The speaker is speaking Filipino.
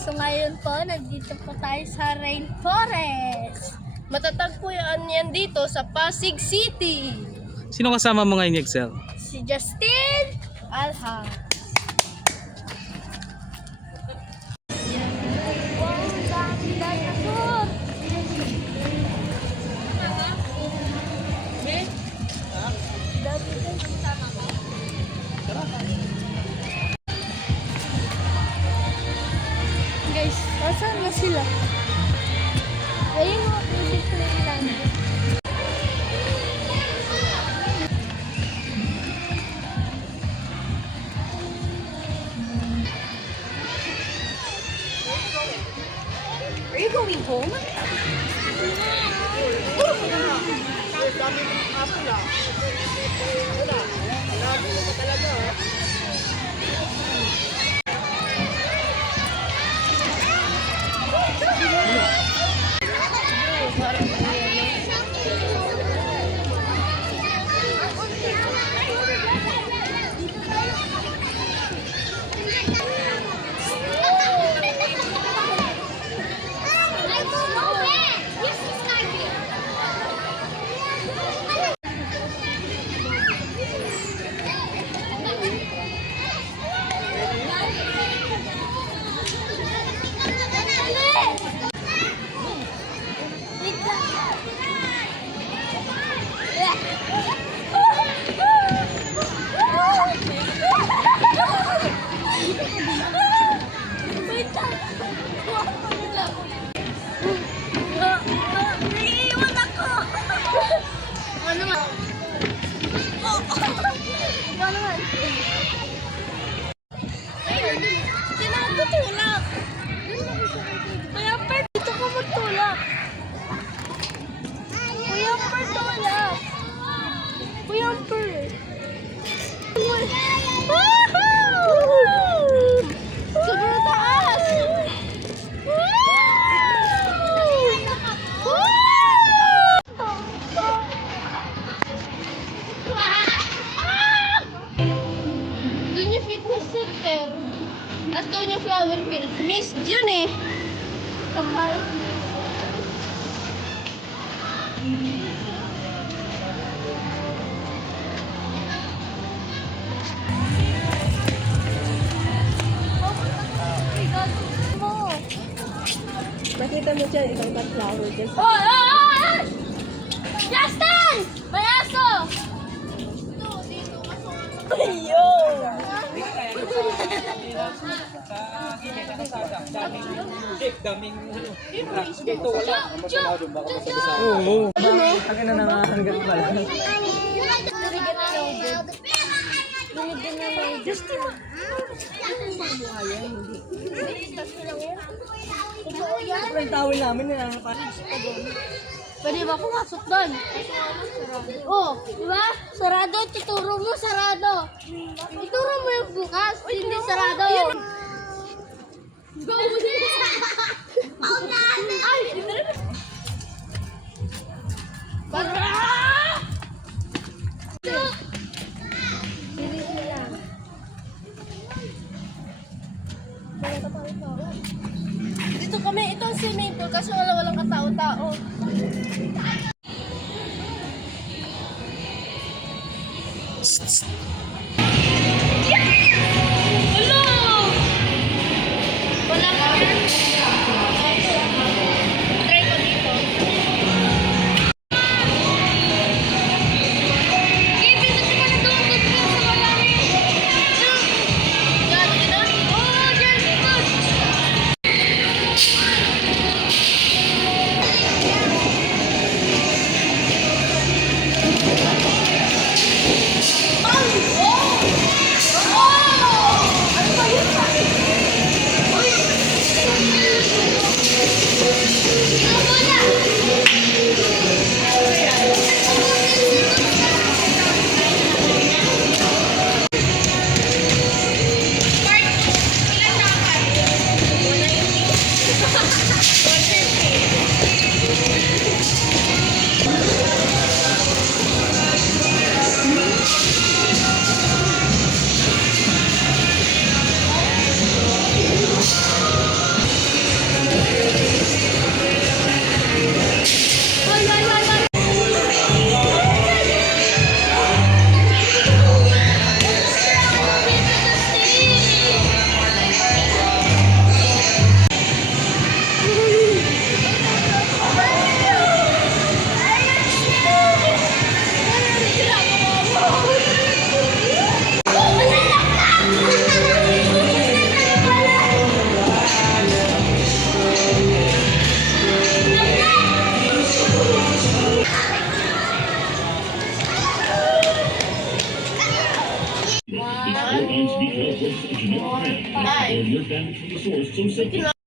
So ngayon po, nandito po tayo sa Rainforest. Matatagpuan yan dito sa Pasig City. Sino kasama mo ngayon, Excel? Si Justin Alha. Wow, dami dinosaur. Dami dinosaur. Guys, asan na sila? Ayun mo, i-display lang. Are you going home? Naiiwan ako! Ano nga? Ano nga? Sino ang tutulak? Kuya Per, dito ka magtulak. Kuya Per, tulak. Kuya Per. Sobrang taas! Doon yung fitness center. At doon yung flower field. Missed yun eh. Kapal. Nakita mo dyan, ibang flower dyan. Oh! Justin! May aso! Ayun! Oo. Akin na nanganghanggat pala. Justin! Sobrang tawil namin na Pwede ba pumasok doon? Oh, di ba? Sarado, tuturo mo, sarado. Ituro mo yung bukas, hindi sarado. Go! Ay! Dito kami, ito ang swimming pool kasi walang katao-tao. Hello! Wala ka yan? Try ko dito. Okay, pindutin mo na doon. Doon sa malami. Yan, ina? Oh, yan, dito. 1, 4, 5.